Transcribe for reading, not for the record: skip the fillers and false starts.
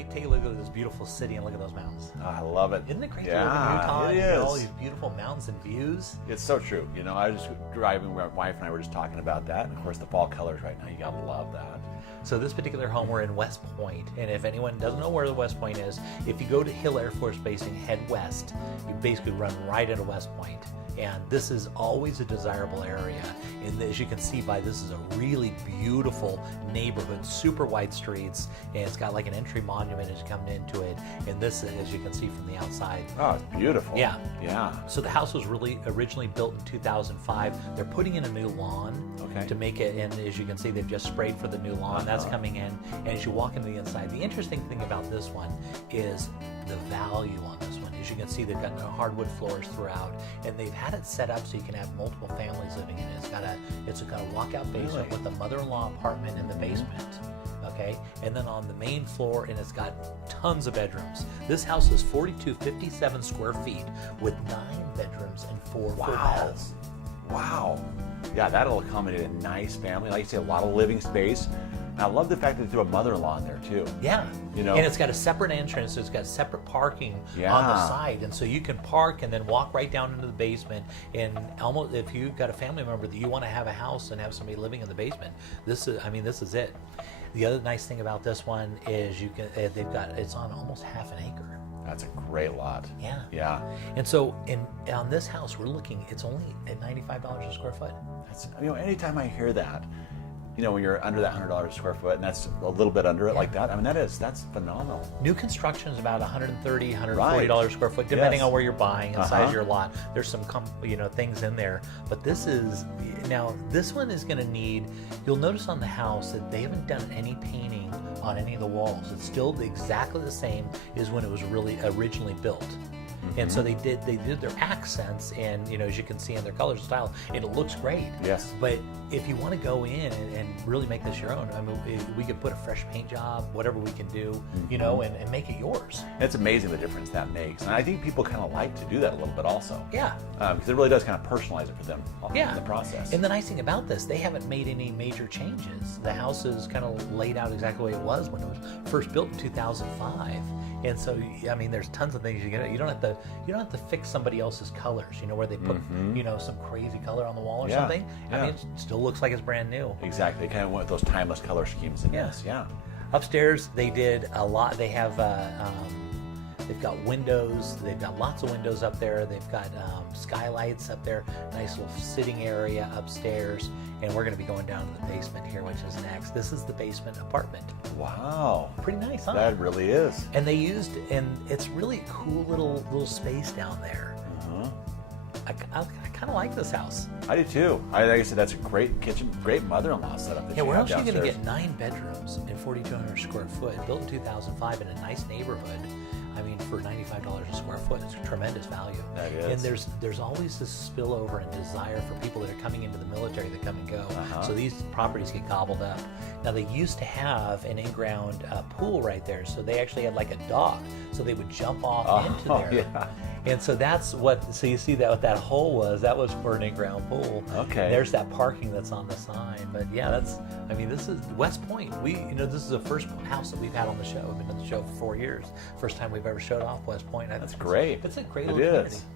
take a look at this beautiful city and look at those mountains. I love it. Isn't it crazy Yeah, to live in Utah it and you know, all is. these beautiful mountains and views? It's so true. You know, I was just driving, my wife and I were just talking about that. And of course, the fall colors right now, you gotta love that. So this particular home, we're in West Point, and if anyone doesn't know where the West Point is, if you go to Hill Air Force Base and head west, you basically run right into West Point. And this is always a desirable area. And as you can see by this is a really beautiful neighborhood, super wide streets, and it's got like an entry monument as you come into it. And this, as you can see from the outside. Oh, it's beautiful. Yeah. Yeah. So the house was really originally built in 2005. They're putting in a new lawn to make it, and as you can see, they've just sprayed for the new lawn. That's coming in. And as you walk into the inside, the interesting thing about this one is the value on this one. As you can see, they've got no hardwood floors throughout, and they've had it set up so you can have multiple families living in it. It's got a walkout basement with a mother-in-law apartment in the basement. Okay, and then on the main floor, and it's got tons of bedrooms. This house is 4257 square feet with 9 bedrooms and 4 full baths. Wow. Yeah, that'll accommodate a nice family. Like you say, a lot of living space. And I love the fact that they threw a mother-in-law in there too. Yeah. You know, and it's got a separate entrance. It's got separate parking on the side, and so you can park and then walk right down into the basement. And almost, if you've got a family member that you want to have a house and have somebody living in the basement, this is it. The other nice thing about this one is it's on almost half an acre. That's a great lot. Yeah. Yeah. And so on this house, we're looking, it's only at $95 a square foot. That's, anytime I hear that, when you're under that $100 a square foot, and that's a little bit under it like that, that's phenomenal. New construction is about $130, $140 a square foot, depending on where you're buying and size of your lot. There's some things in there, but this one is going to need. You'll notice on the house that they haven't done any painting on any of the walls. It's still exactly the same as when it was really originally built. And so they did their accents, and as you can see in their color style, and it looks great. Yes. But if you want to go in and really make this your own, we could put a fresh paint job, whatever we can do, and make it yours. It's amazing the difference that makes, and I think people kind of like to do that a little bit also. Yeah. Because it really does kind of personalize it for them. Yeah. In the process. And the nice thing about this, they haven't made any major changes. The house is kind of laid out exactly the way it was when it was first built in 2005. And so, there's tons of things you don't have to fix somebody else's colors. Where they put some crazy color on the wall or something. Yeah. It still looks like it's brand new. Exactly. They kind of went with those timeless color schemes in this. Yeah. Upstairs, they did a lot. They have they've got windows. They've got lots of windows up there. They've got skylights up there. Nice little sitting area upstairs. And we're going to be going down to the basement here, which is next. This is the basement apartment. Wow. Pretty nice, huh? That really is. And it's really a cool little space down there. I kind of like this house. I do too. Like I said, that's a great kitchen, great mother-in-law setup. Where else are you going to get 9 bedrooms and 4,200 square foot, built in 2005 in a nice neighborhood? For $95 a square foot, it's a tremendous value. That is. And there's always this spillover and desire for people that are coming into the military that come and go. So these properties get gobbled up. Now they used to have an in-ground pool right there, so they actually had like a dock, so they would jump off into there. Yeah. And so so you see that what that hole was, that was for an in-ground pool. Okay. There's that parking that's on the side. But yeah, this is West Point. This is the first house that we've had on the show. We've been on the show for 4 years. First time we've ever showed off West Point. That's great. It's a great It little is. community.